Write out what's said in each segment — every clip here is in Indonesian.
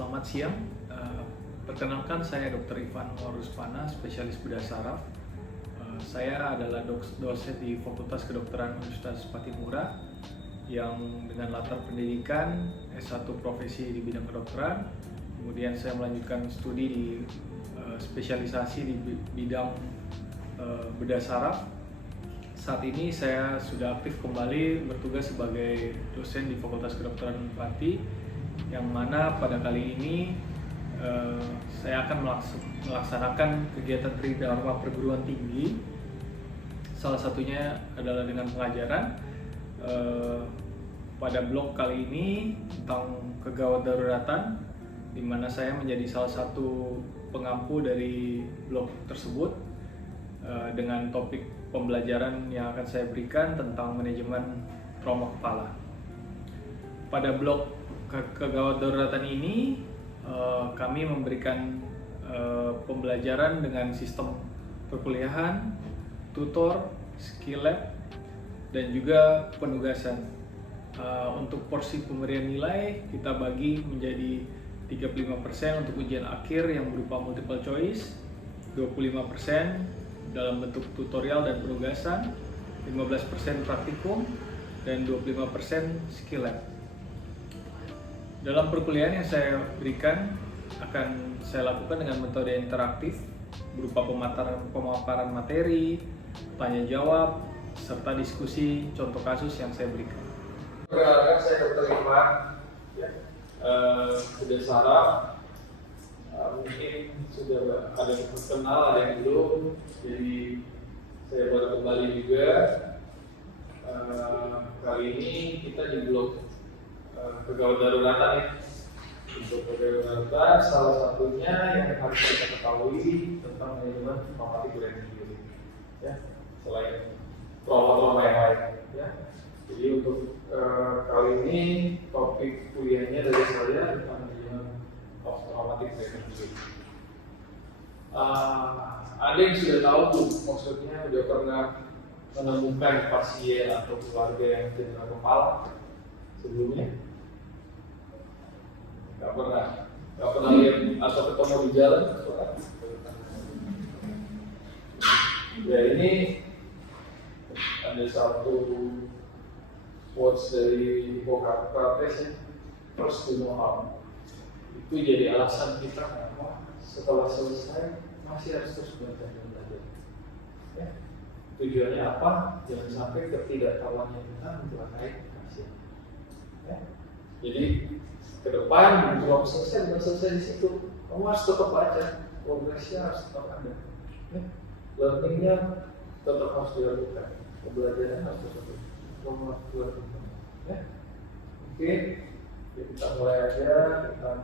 Selamat siang. Perkenalkan saya Dr. Ivan Waruspana, spesialis bedah saraf. Saya adalah dosen di Fakultas Kedokteran Universitas Patimura yang dengan latar pendidikan S1 profesi di bidang kedokteran. Kemudian saya melanjutkan studi di spesialisasi di bidang bedah saraf. Saat ini saya sudah aktif kembali bertugas sebagai dosen di Fakultas Kedokteran Pati, yang mana pada kali ini saya akan melaksanakan kegiatan tridharma perguruan tinggi. Salah satunya adalah dengan pengajaran. Pada blog kali ini tentang kegawat daruratan, di mana saya menjadi salah satu pengampu dari blog tersebut dengan topik pembelajaran yang akan saya berikan tentang manajemen trauma kepala. Pada blog kegawat daruratan ini kami memberikan pembelajaran dengan sistem perkuliahan, tutor, skill lab, dan juga penugasan. Untuk porsi pemberian nilai kita bagi menjadi 35% untuk ujian akhir yang berupa multiple choice, 25% dalam bentuk tutorial dan penugasan, 15% praktikum, dan 25% skill lab. Dalam perkuliahan yang saya berikan akan saya lakukan dengan metode interaktif berupa pemaparan materi, tanya jawab, serta diskusi contoh kasus yang saya berikan. Perkenalkan, saya Dr. Ivan, bedah saraf. Mungkin sudah ada yang kenal, ada yang belum, jadi saya baru kembali juga. Kali ini kita di blog kegawat daruratan ya. Untuk kegawat daruratan, salah satunya yang harus kita ketahui tentang manajemen traumatik brain injury, ya, selain trauma-trauma yang lain, ya. Jadi untuk kali ini topik kuliahnya dari saya tentang manajemen traumatik brain injury. Ada yang sudah tahu tuh, maksudnya udah pernah menemukan pasien atau keluarga yang cedera kepala sebelumnya? Gak pernah lihat atau ketemu di jalan? Ya, ini ada satu quotes dari Hippocrates ya, first to know how. Itu jadi alasan kita kenapa setelah selesai masih harus terus belajar dan belajar. Ya. Tujuannya apa? Jangan sampai ketidaktahuannya kita mencelakai pasien. Ya. Jadi ke depan belum selesai di situ, kamu harus tetap baca, progresnya harus tetap ada. Ya. Learningnya tetap harus dilakukan, pembelajaran harus tetap dilakukan. Ya. Oke, kita mulai aja tentang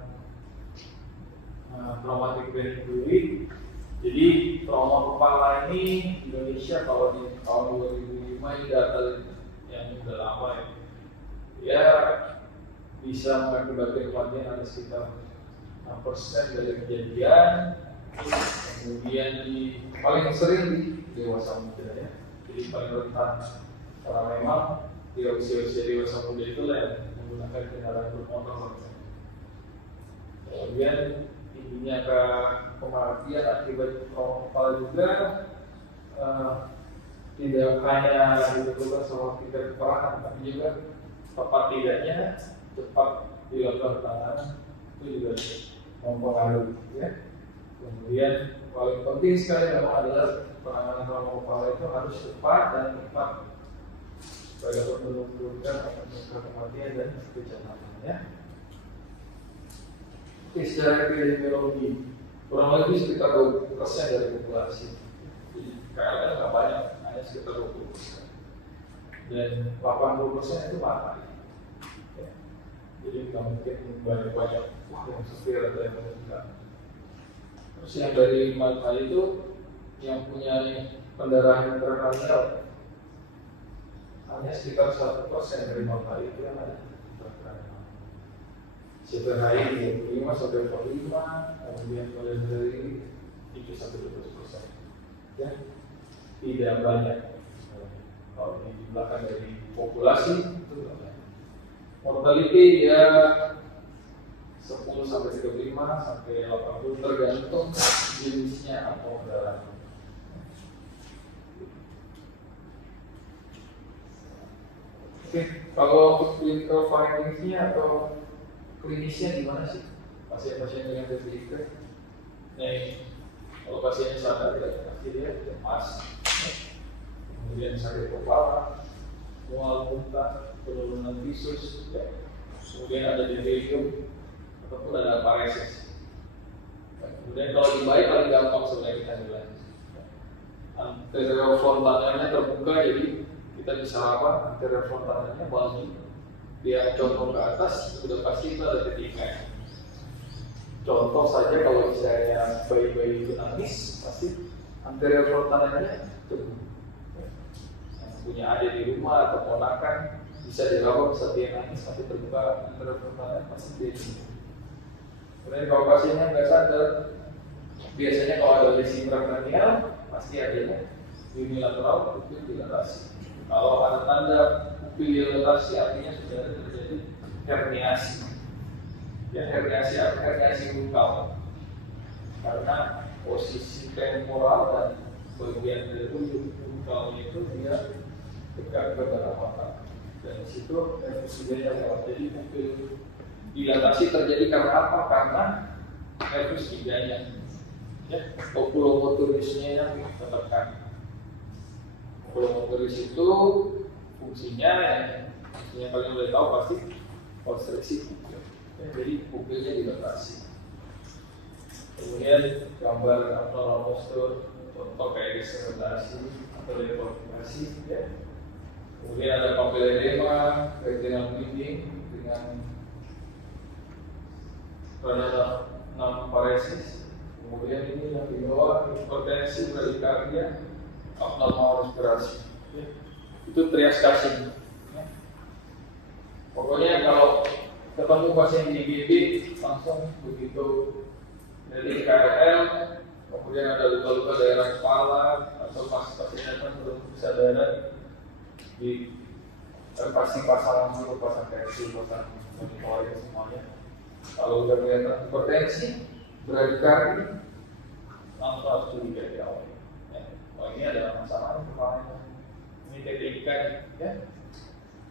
traumatic brain injury. Jadi trauma kepala ini di Indonesia kalau di tahun 2005 ini data yang sudah lama ya bisa mengakibatkan kematian ada sekitar 6% dari kejadian. Kemudian paling sering di dewasa muda ya, jadi paling rentan karena memang di usia dewasa muda itu yang menggunakan kendaraan bermotor. Kemudian intinya ke kematian akibat trauma kepala juga tidak hanya ditentukan sama tingkat keparahan, tapi juga tepat tidaknya cepat dilakukan penanganan itu juga mempengaruhi ya. Kemudian paling penting sekali memang adalah penanganan trauma kepala itu harus cepat dan tepat supaya dapat menurunkan kematian dan kecelakaan ya. Secara epidemiologi kurang lebih sekitar 20% dari populasi. Jadi KLN nggak banyak, hanya sekitar 20%. Dan 80% itu mati. Ya. Jadi nggak mungkin banyak yang severe atau yang meninggal. Terus yang dari mata itu yang punya pendarahan intrakranial hanya sekitar 1% dari mata itu yang ada intrakranial. Sebenarnya 25 sampai 45, kemudian mulai dari 7 sampai 12%. Ya, tidak banyak. Kalau dijumlahkan dari populasi itu banyak. Mortality ya 10 sampai 35 sampai 80 tergantung jenisnya atau kendaraan. Oke, kalau untuk clinical findings-nya atau klinisnya gimana sih pasien-pasien dengan TBC? Nih, kalau pasiennya sadar pasti dia lemas, kemudian sakit kepala, mual muntah, penurunan visus, ya. Kemudian ada delirium ataupun ada paresis. Kemudian kalau dibaik paling gampang sebenarnya kita bilang anterior fontanelnya terbuka, jadi kita bisa lakukan anterior fontanelnya balik dia condong ke atas, sudah pasti itu ada ketinggian. Contoh saja kalau misalnya bayi-bayi itu nangis, pasti anterior frontalnya tumbuh. Yang punya adik di rumah atau ponakan bisa dirawat saat dia nangis, tapi terbuka anterior frontalnya pasti dia tumbuh. Kemudian kalau pasiennya nggak sadar, biasanya kalau ada lesi intrakranial pasti adanya unilateral pupil dilatasi. Kalau ada tanda pupil dilatasi artinya sudah terjadi herniasi. Ya, herniasi bungkal karena posisi temporal dan bagian dari ujung bungkalnya itu dia dekat ke dalam mata, dan di situ nervus giganya lewat. Jadi pupil dilatasi terjadi karena apa? Karena nervus giganya, ya, oculomotorisnya yang tertekan. Oculomotoris itu fungsinya yang paling boleh tahu pasti konstriksi pupil. Jadi pupilnya dilatasi. Kemudian gambar abnormal postur, contoh kayak desekretasi atau deformasi, ya. Kemudian ada papiledema, retinal bleeding dengan radang paresis. Kemudian ini yang di bawah hipertensi, bradikardia, abnormal respirasi. Ya. Itu trias casing. Ya. Pokoknya kalau ketemu pasien di IGD langsung begitu dari KRL, kemudian ada luka-luka daerah kepala atau pasien datang belum kesadaran, di pasti pasang dulu, pasang tensi, pasang monitoring semuanya. Kalau udah kelihatan hipertensi, bradikardia, langsung harus curiga di awal. Ya. Oh, ini ada masalah kepalanya, ini tekniknya, ya.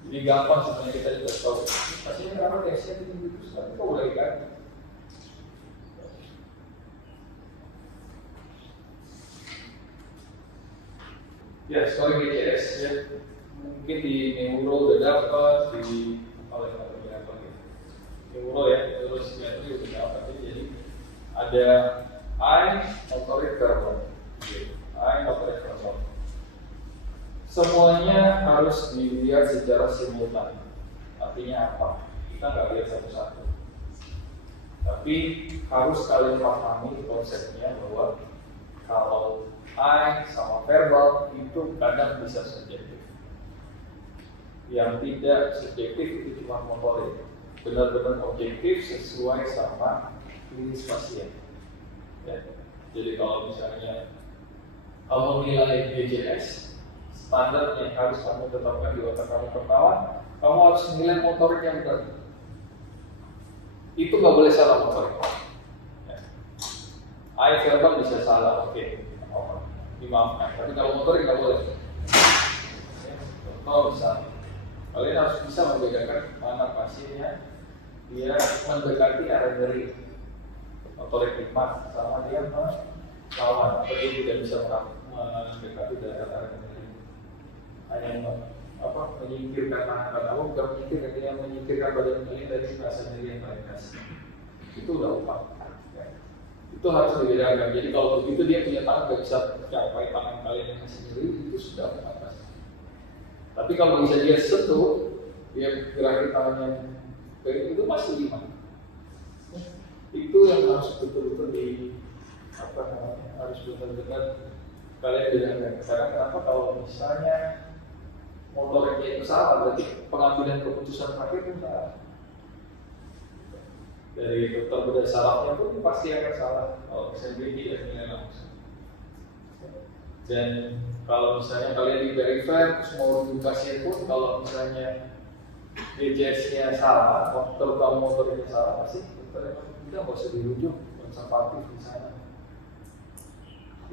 Jadi gampang sebenarnya kita juga tahu. Pastinya karena tesnya tinggi terus, tapi kok boleh kan? Ya, scoring BCS ya. Mungkin di neuro udah dapat, di apa lagi? Neuro ya, neuropsikiatri udah dapat. Jadi ada eye motoric verbal, eye motoric verbal. Semuanya harus dilihat secara simultan. Artinya apa? Kita nggak lihat satu-satu. Tapi harus kalian pahami konsepnya bahwa kalau eye sama verbal itu kadang bisa subjektif. Yang tidak subjektif itu cuma motorik. Benar-benar objektif sesuai sama klinis pasien. Ya. Jadi kalau misalnya kamu nilai BCS, standar yang harus kamu tetapkan di otak kamu pertama, kamu harus menilai motorik yang benar. Itu nggak boleh salah motorik. Ya. Eye verbal bisa salah, oke, dimaafkan. Tapi kalau motorik nggak boleh. Contoh misalnya, kalian harus bisa membedakan mana pasiennya dia mendekati area nyeri, motorik hikmat, sama dia melawan atau dia tidak bisa mendekati daerah area nyeri. Hanya menyingkirkan tangan kamu, bukan menyingkirkan, dia menyingkirkan badan kalian dari rasa nyeri yang kalian kasih. Itu udah upah. Ya. Itu harus dibedakan. Jadi kalau begitu dia punya tangan nggak bisa capai tangan kalian yang masih nyeri, itu sudah upah. Tapi kalau bisa dia sentuh, dia gerakin tangannya kayak itu masih 5. Itu yang harus betul-betul harus benar-benar kalian bedakan. Karena kenapa? Kalau misalnya motoriknya itu salah, berarti pengambilan keputusan terakhir itu salah. Dari dokter bedah sarafnya pun pasti akan salah kalau misalnya dia tidak nilai langsung. Dan kalau misalnya kalian di verify terus mau rujuk pasien pun, kalau misalnya BCS-nya salah, terutama motoriknya salah, pasti dokternya udah nggak usah dirujuk konservatif di sana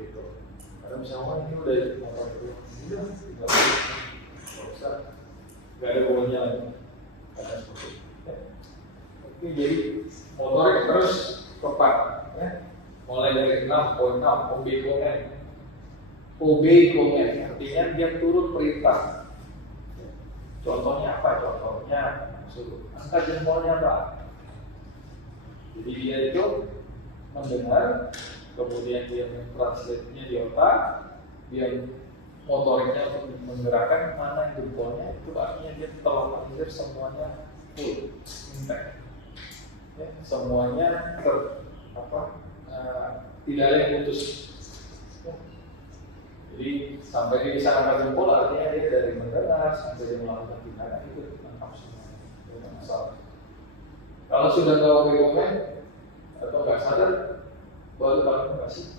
gitu. Karena misalnya oh, ini udah motor udah tidak usah, nggak ada hubungannya lagi karena seperti itu. Oke, jadi motorik terus tepat ya. Mulai dari 6.6 obey command artinya dia turut perintah. Contohnya apa? Contohnya suruh angkat jempolnya Pak. Jadi dia itu mendengar, kemudian dia mentranslate-nya di otak, dia motoriknya untuk menggerakkan mana jempolnya, itu artinya dia telah mengakhir semuanya full intact. Ya, semuanya tidak ada yang putus. Ya. Jadi sampai dia bisa angkat jempol artinya dia dari mendengar sampai dia melakukan tindakan itu lengkap semua, tidak masalah. Kalau sudah tahu komen atau nggak sadar, baru kalian kasih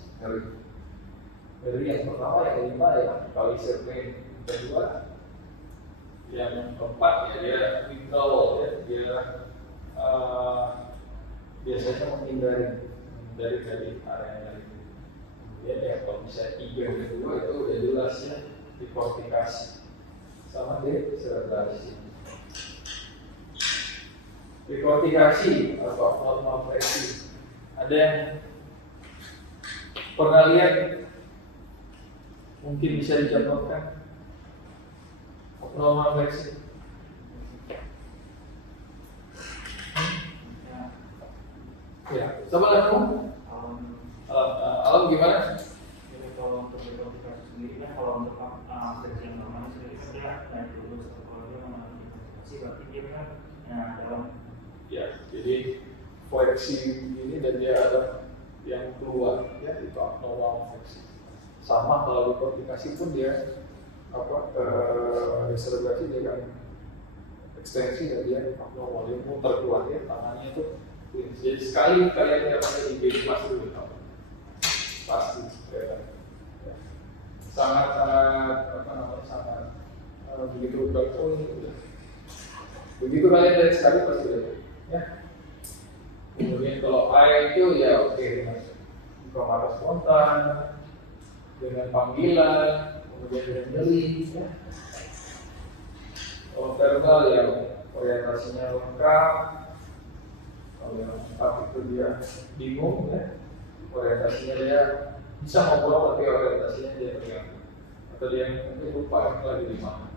dari yang pertama, yang kelima ya kali survei kedua, yang keempat ya dia withdrawal ya dia biasanya menghindari dari area itu. Kemudian ya kalau bisa 3 kedua itu udah jelas ya dekortikasi sama deserebrasi. Dekortikasi atau abnormal fleksi. Ada yang pernah lihat? Mungkin bisa dicontohkan abnormal fleksi. Ya, coba lihat kamu. Alam gimana? Jadi kalau untuk dekortikasi sendiri kan kalau untuk fleksi yang normal sendiri kan dia naik terus, kalau dia mengalami dekortikasi berarti dia kan dalam. Ya, jadi fleksi ini dan dia ada yang keluar ya itu abnormal fleksi. Sama kalau dekortikasi pun dia deserebrasi dia kan ekstensi dan dia abnormal, dia muter keluar ya tangannya itu. Jadi sekali kalian yang ada di BI pasti udah tahu, pasti ya. Sangat begitu betul ini udah. Begitu kalian dari sekali pasti udah tahu ya. Kemudian kalau I itu ya oke buka mata spontan dengan panggilan, kemudian dengan nyeri ya. Kalau verbal ya orientasinya lengkap. Kalau yang empat itu dia bingung ya, orientasinya dia bisa ngobrol tapi orientasinya dia terganggu atau dia mungkin lupa lagi di mana.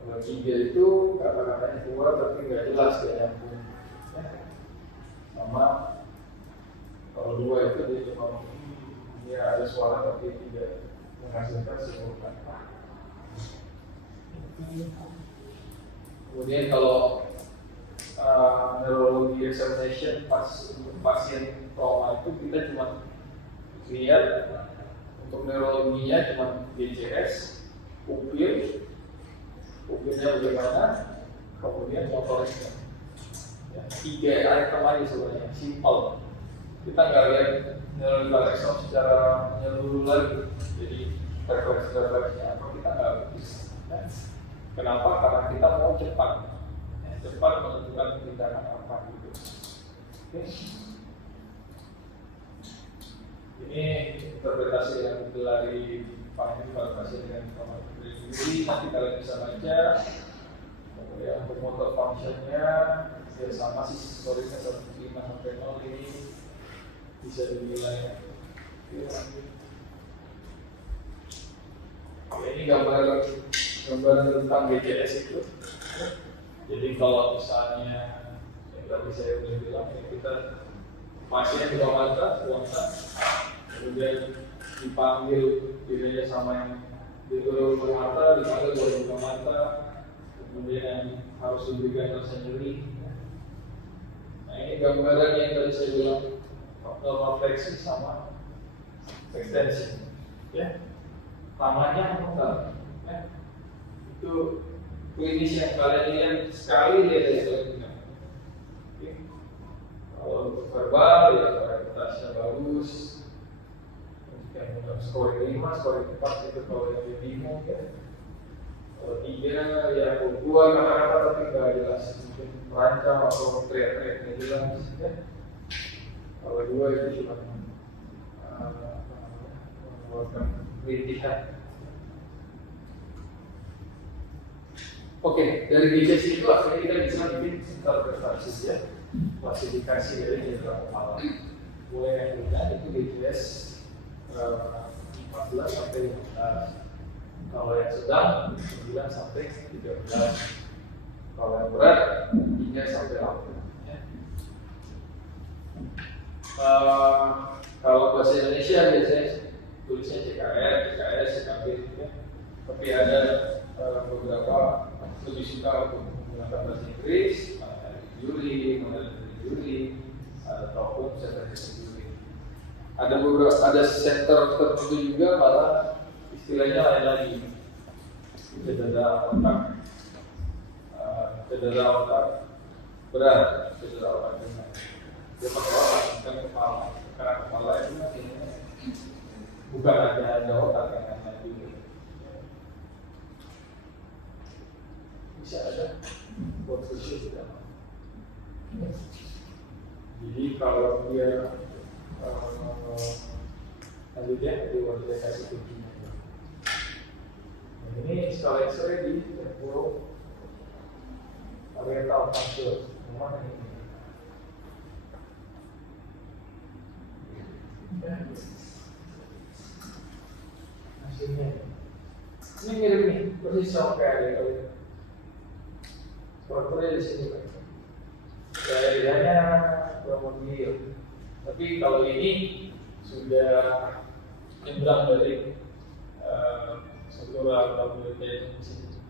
Kalau 3 itu kata-katanya keluar tapi nggak jelas dia nyambung ya. Sama kalau 2 itu dia cuma ya ada suara tapi tidak menghasilkan sebuah kata. Kemudian kalau neurologi examination pas untuk pasien trauma itu kita cuma lihat untuk neurologinya cuma GCS, pupilnya bagaimana, kemudian motoriknya. Ya, 3 item aja sebenarnya, simple. Kita nggak lihat neurological exam secara menyeluruh lagi. Jadi refleksi-refleksinya apa kita nggak bisa. Ya. Kenapa? Karena kita mau cepat menentukan tindakan apa gitu. Oke. Ini interpretasi yang dari pasien dengan trauma sendiri. Nanti kalian bisa baca. Kemudian untuk motor functionnya ya sama sih skornya 1,5 sampai 0 ini bisa dinilai. Oke, ini gambar tentang BCS itu. Jadi kalau misalnya yang tadi saya udah bilang ya kita pasien buka mata, kemudian dipanggil bedanya sama yang dituruh buka mata, dipanggil buka mata, kemudian harus diberikan rasa nyeri. Nah ini gambaran yang tadi saya bilang abnormal fleksi sama ekstensi, ya tangannya enggak, ya itu klinis yang kalian lihat sekali lihat dari klinisnya. Kalau untuk verbal ya orientasinya bagus. Yang scoring 5, scoring 4 itu kalau yang dia bingung ya. Kalau 3 ya 2 kata-kata tapi nggak jelas, mungkin merancang atau teriak-teriak nggak jelas ya. Kalau dua itu cuma mengeluarkan rintihan. Oke, dari DJS itu akhirnya kita bisa bikin interpretasi ya, klasifikasi dari cedera kepala. Mulai yang ringan itu DJS 14 sampai 15. Kalau yang sedang 9 sampai 13. Kalau yang berat 3 sampai 8. Ya. Kalau bahasa Indonesia biasanya tulisnya CKR, CKS, CKB ya. Tapi ada beberapa lebih suka untuk menggunakan bahasa Inggris, mana dari juri, ataupun center juri. Ada center tertentu juga malah istilahnya lain lagi, cedera otak berat, cedera otak ringan. Dia pakai otak bukan kepala, karena kepala itu masih bukan ada otak yang lain juga. Bisa ada posisi tidak. Jadi kalau dia nanti dia kasih kuncinya. Ini skala X-ray di Tempuro Oriental Functional. Mana ini? Hasilnya ini mirip nih, persis sama kayak ada. Strukturnya di sini kan. Daerahnya kurang lebih. Tapi kalau ini sudah nyebrang dari struktural rehabilitation di sini.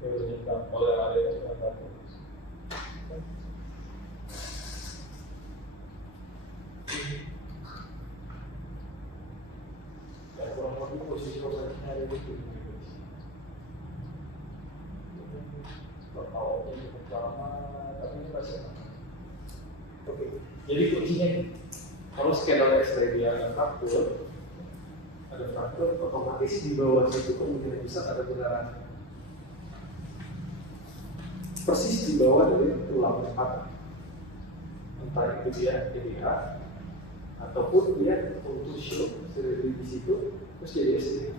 Dia sudah nyebrang oleh area yang sudah bagus. Ya kurang lebih posisi posisinya ada di sini. Kalau ini pertama, tapi ini masih oke. Jadi kuncinya kalau skenario X-ray dia ada fraktur, otomatis di bawah situ kemungkinan besar ada getaran. Persis di bawah dari tulang patah. Entah itu dia DBA ataupun dia contusion di situ terus jadi SDA.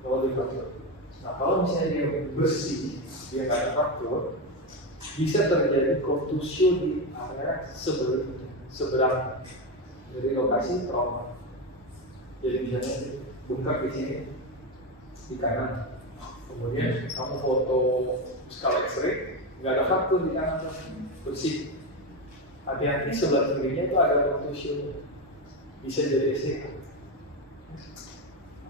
Kalau di fraktur. Nah, kalau misalnya dia bersih, dia nggak ada fraktur, bisa terjadi kontusio di area seberang dari lokasi trauma. Jadi misalnya bengkak di sini, di kanan. Kemudian kamu foto skala X-ray, nggak ada fraktur di kanan, bersih. Hati-hati sebelah kirinya itu ada kontusio, bisa jadi SDA.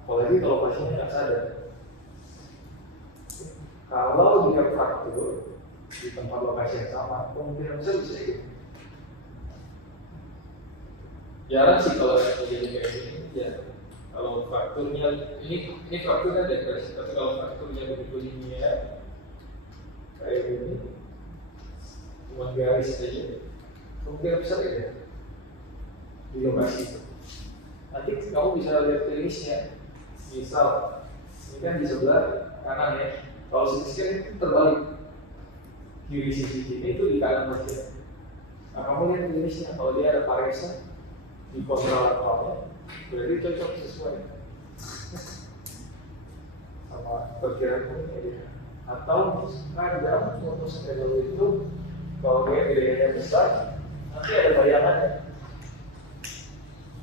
Apalagi kalau pasiennya nggak sadar. Kalau dia fraktur di tempat lokasi yang sama, kemungkinan besar bisa ikut. Jarang sih kalau yang terjadi kayak gini. Ya, kalau frakturnya ini frakturnya depresi, tapi kalau frakturnya begitu linear kayak gini, cuma garis saja, kemungkinan besar ya di lokasi itu. Nanti kamu bisa lihat klinisnya, misal ini kan di sebelah kanan ya. Kalau CT scan itu terbalik, kiri sisi ini itu di kanan pasien. Nah, kamu lihat klinisnya, kalau dia ada paresa di kontralateralnya, berarti cocok sesuai sama perkiraan dia. Atau kadang untuk skenario itu, kalau dia gedenya besar, nanti ada bayangannya.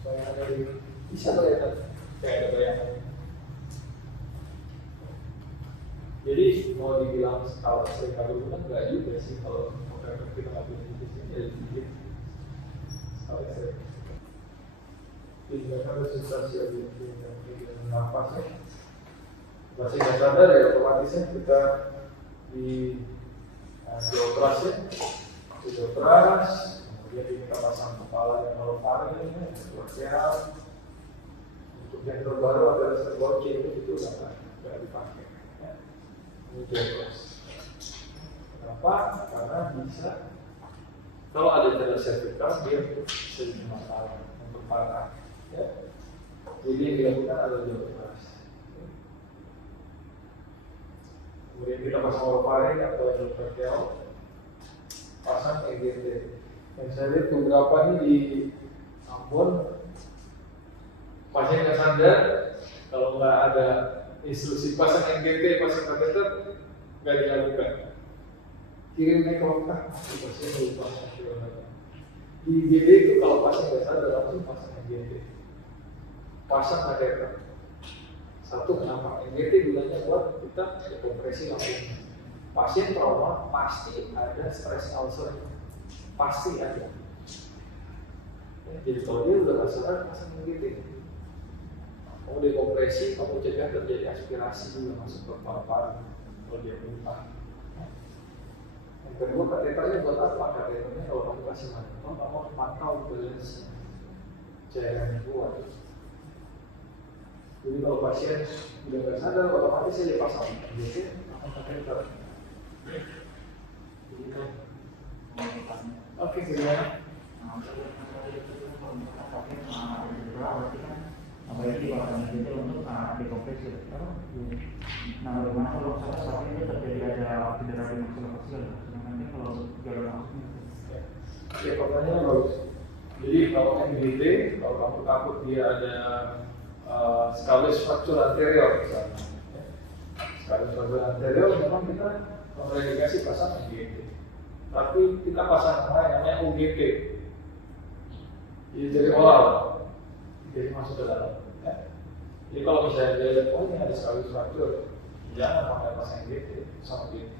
Bayangan dari bisa kelihatan kayak ada bayangan. Jadi mau dibilang skala sering kali kan nggak juga sih kalau kita nggak punya di sini jadi sedikit skala sering. Tindakan resusitasi yang nafas ya masih nggak sadar ya otomatisnya kita di dioperasi dioperas, kemudian kita pasang kepala dan orofaring, sehat. Untuk yang terbaru adalah servoce itu nggak dipakai. Kenapa? Karena bisa kalau ada cedera servikal dia bisa jadi masalah untuk parah. Ya. Jadi yang dilakukan adalah dioperasi. Kemudian kita pasang orofaring atau endotracheal, pasang EGT. Yang saya lihat beberapa ini di Ambon, pasien nggak sadar kalau nggak ada instruksi pasang EGT, pasang kateter, nggak dilakukan. Kirim naik ke otak, pasien lupa. Di IGD itu kalau pasien nggak sadar langsung pasang EGT, pasang kateter. Satu, kenapa? EGT gunanya buat kita dekompresi lambung. Pasien trauma pasti ada stress ulcer, pasti ada. Jadi kalau dia udah nggak sadar, pasang EGT. Kamu dekompresi, kamu cegah terjadi aspirasi juga masuk ke paru-paru kalau dia muntah. Yang kedua, kateternya buat apa? Kateternya kalau kamu kasih mantau, kamu pantau balance cairan yang keluar. Jadi kalau pasien udah nggak sadar, otomatis saya pasang EGT, akan kateter. Jadi kan menentukannya. Oke, gimana? Berarti kan apalagi pasang EGT untuk dekompresi. Nah, bagaimana kalau misalnya saat ini terjadi ada cedera di maksimalisasi, sedangkan dia kalau jalur masuknya? Ya, pertanyaannya bagus. Jadi kalau EGT, kalau kamu takut dia ada scalus fracture anterior misalnya, scalus fracture anterior memang kita memindikasi pasang EGT. Tapi kita pasang namanya UGT. Jadi dari oral, jadi masuk ke dalam. Ya. Jadi kalau misalnya dia lihat, oh ini ada scalus fracture, jangan pakai pasang EGT sama GT.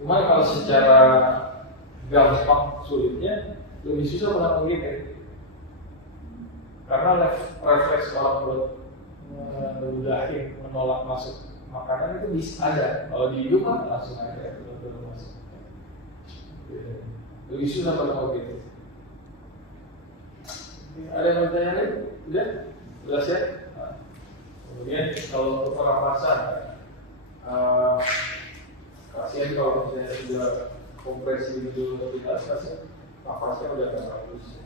Cuma kalau secara gampang sulitnya lebih susah pasang EGT. Karena refleks orang buat meludahin, menolak masuk makanan itu bisa ada. Kalau di hidung kan langsung ada ya, belum masuk. Lebih susah pada gitu. Ada yang bertanya lain? Udah? Jelas ya? Nah. Kemudian kalau untuk pernapasan, pasien kalau misalnya sudah kompresi gitu lebih atas, nafasnya udah nggak bagus,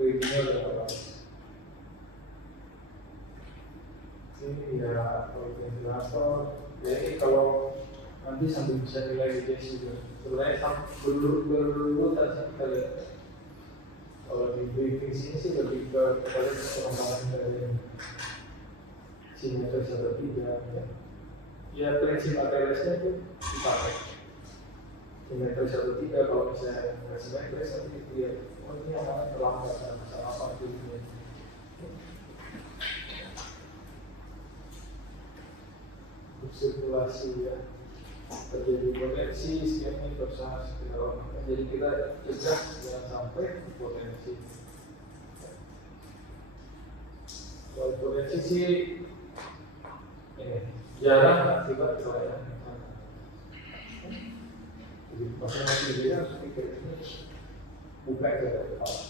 breathingnya udah nggak bagus. Ini ya kalau ventilator, jadi kalau nanti sambil bisa nilai DTS juga. Sebenarnya berurutan sih kita lihat. Kalau di briefing sini sih lebih ke pengembangan dari simetris atau tidak. Ya prinsip ATLS-nya itu dipakai. Simetris atau tidak, kalau misalnya nggak simetris nanti dia, oh ini yang mana terlambat masalah apa itu. Sirkulasi ya, terjadi potensi skemik berusaha segala macam. Jadi kita cegah jangan sampai potensi. Kalau potensi sih ini jarang akibat kelainan. Jadi pasien masih dia harus pikir ini buka ke kepala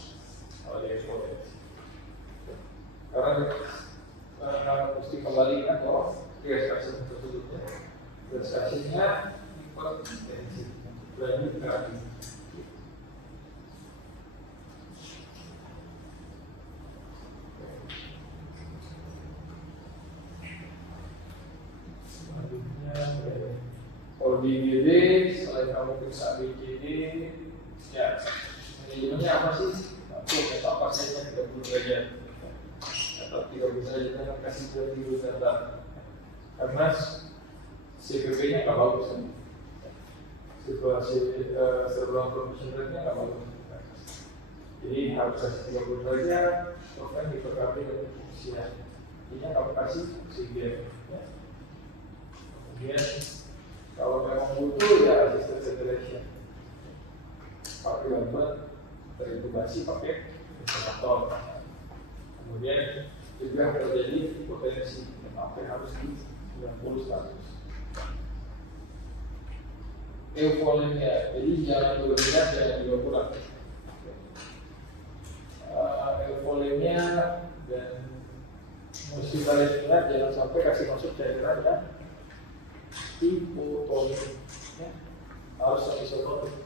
kalau dia potensi. Karena mesti kembalikan bahwa reaksi tersebutnya, reaksinya potensi berani terapi. Selanjutnya, kalau di IGD, selain kamu periksa di IGD, ya manajemennya apa sih? Untuk kita pasiennya 30 derajat. Atau 30 derajat kasih 30 derajat. Karena CPP-nya nggak bagus kan, situasi cerebral perfusion rate-nya nggak bagus. Jadi harus kasih 30 derajat, program hiperkapi dan usia. Ini kamu kasih oksigen. Kemudian kalau memang butuh ya assisted ventilation, pakai obat terintubasi pakai ventilator. Kemudian juga terjadi potensi sampai harus di 90 status. Eufolemia, jadi jangan berlebihan, jangan juga kurang. Eufolemia dan mesti kalian ingat jangan sampai kasih masuk cairan yang hipotonik, ya. Harus isotonik,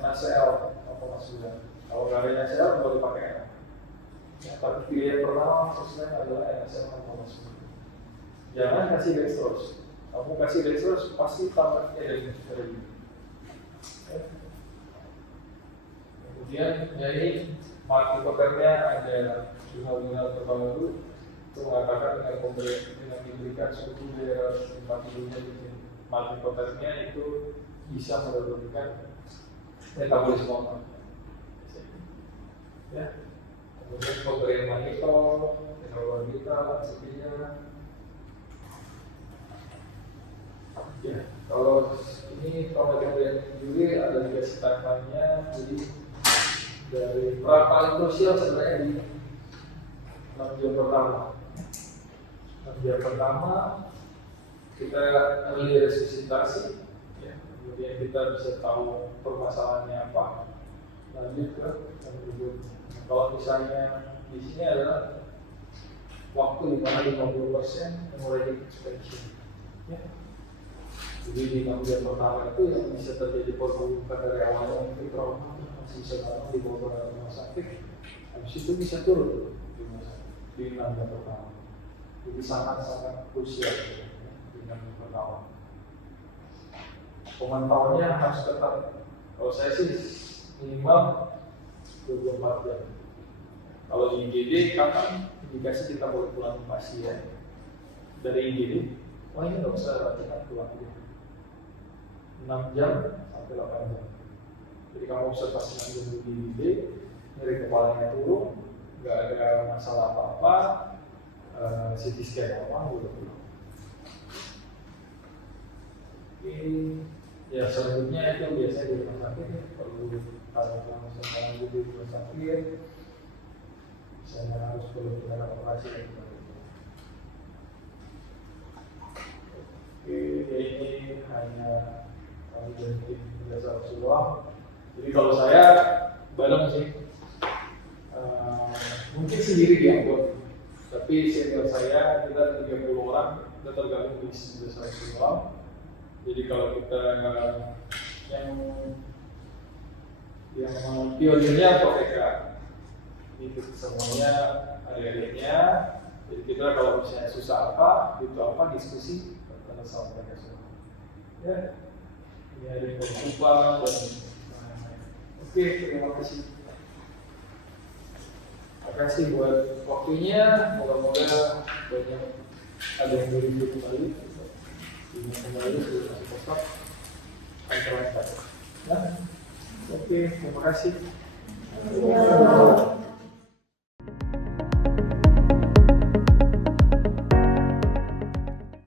NaCl 0,9. Kalau nggak ada NaCl boleh pakai NaCl. Ya, tapi pilihan pertama khususnya adalah NaCl 0,9. Jangan kasih dextrose, Kamu kasih dari 100 pasti tambahnya dari ini. Ya. Kemudian ya ini multiplier-nya ada jurnal-jurnal terbaru itu mengatakan dengan diberikan suhu di atas 40 multiplier-nya itu bisa menurunkan metabolisme otak. Ya. Kemudian pemberian mannitol, fenolorbital, sebagainya. Ya, kalau ini pemberian juri ada dikasih timeline-nya, jadi dari paling krusial sebenarnya di 6 jam pertama. 6 jam pertama kita early resusitasi, ya. Kemudian kita bisa tahu permasalahannya apa. Lanjut ke yang berikutnya. Kalau misalnya di sini adalah waktu di mana 50% mulai expansion. Ya. Jadi di 6 jam pertama itu yang bisa terjadi perburukan dari awalnya itu trauma masih bisa datang di beberapa rumah sakit, habis itu bisa turun di rumah sakit di 6 jam pertama. Jadi sangat-sangat krusial di 6 jam pertama. Pemantauannya harus tetap. Kalau saya sih minimal 24 jam. Kalau di IGD kapan indikasi kita boleh pulang pasien dari IGD? Wah ini nggak usah kita pulang aja. 6 jam sampai 8 jam. Jadi kamu observasi 6 jam di IGD, nyeri kepalanya turun, nggak ada masalah apa-apa, CT scan apa, boleh pulang. Oke, ya selanjutnya itu biasanya di rumah sakit ya, kalau misalnya di rumah sakit, misalnya harus perlu kita operasi dan sebagainya. Oke, ini hanya identik berdasar uang. Jadi kalau saya bareng sih, mungkin sendiri diangkut, tapi senior saya kita 30 orang, kita tergabung di berdasar uang. Jadi kalau kita yang pionirnya PPK, itu semuanya adik-adiknya. Jadi kita kalau misalnya susah apa, butuh apa, diskusi sama mereka semua. Ya, ini ada yang berubah dan oke, terima kasih. Terima kasih buat waktunya. Moga-moga banyak ada yang berubah kembali. Kembali sudah masih kotak. Akan ya. Oke, terima kasih.